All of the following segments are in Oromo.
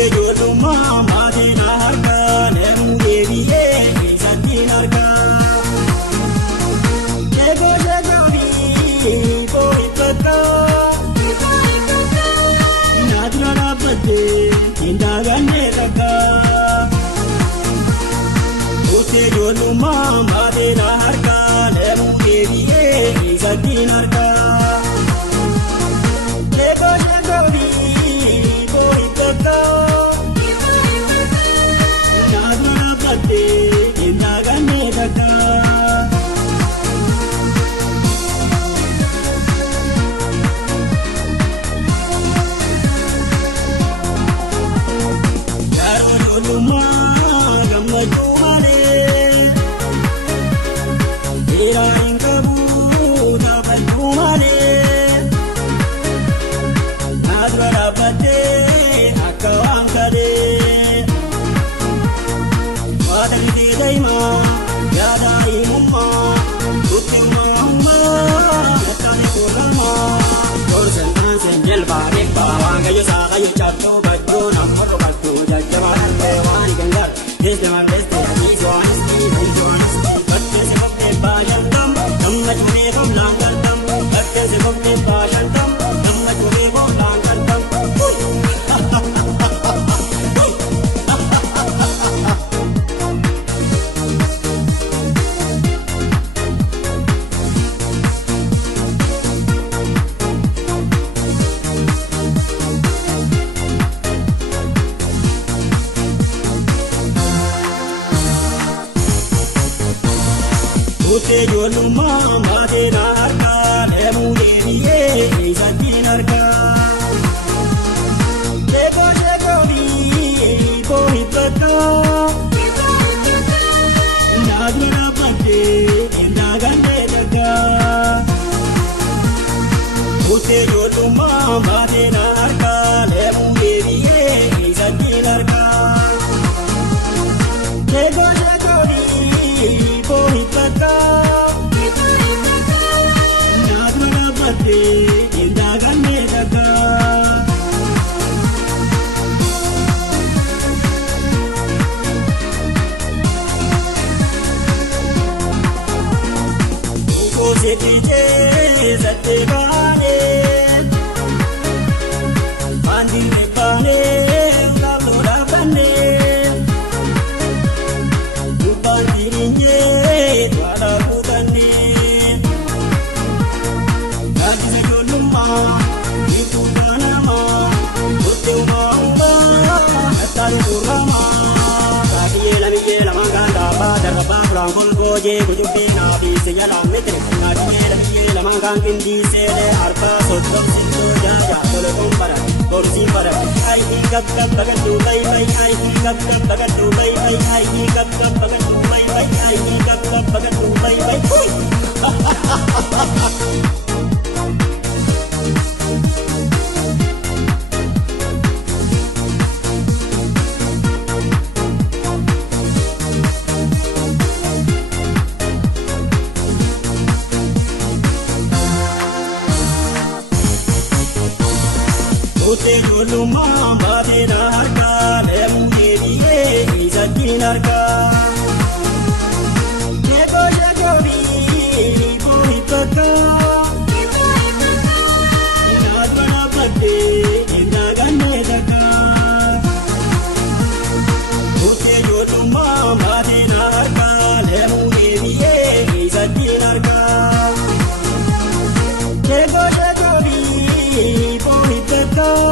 Ijoollummaa maatii na harkaa namni deebi'ee keessatti harkaa. Sheekoo fi boo'i bakkaa naadura dhaabbattee hin daagannee takkaa. Ijoollummaa maatii na harkaa namni deebi'ee keessatti harkaa. Ijoollummaa maatii na harkaa namni deebi'ee keessatti harkaa. Sheekoo fi boo'i bakkaa naadura dhaabbattee hin daagannee takkaa. Ijoollummaa maatii na harkaa namni deebi'ee keessatti harkaa. Sheekoo fi boo'i bakkaa. Seetitee sattee baanee baandiiree baanee laafoo dhaabannee dubbaan diriinyee dwaadhaa fuutannee laakkisa ijoollummaa biiftuu gaanamaa gootee uumaa attaalee tuuramaa kaatiyyee lamiyyee lamaan kaan dhaabaa darabaa fulaan golgoojee gujubbee naafiise jalaan mitire. Lamaan kan qindiisee harkaa soddomsittoo jaajaa tole kompara gorsiin bara ayi gab bagaduu bayi ayi gab bagaduu bayi ayi gab bagaduu bayi ayi gab bagaduu bayi. Ijoollummaa maatii na harkaa namni deebi'ee keessatti harkaa. Sheekoo fi boo'i bakkaa naadura dhaabbattee hin daagannee takkaa. Ijoollummaa maatii na harkaa namni deebi'ee keessatti harkaa. Sheekoo fi boo'i bakkaa.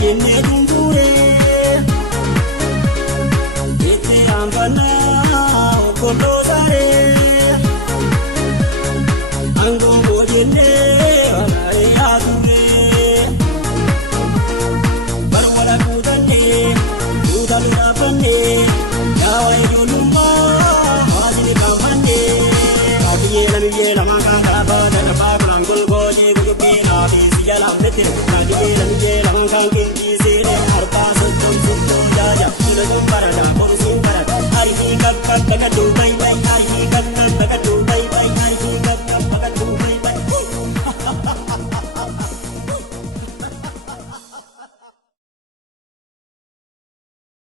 Jennee dunduuree itti aanfannaa okkotoo saaree aangoo jennee walaayee yaaduree barwala kuutannee kuutaluu dhaabbannee yaa'aa ijoollummaa maasii kaafannee kaatiyyee lamiyyee lamaan kan dhaabaa darabaa kulaan golgoojee gujubbee naafiisi jalaan beekte.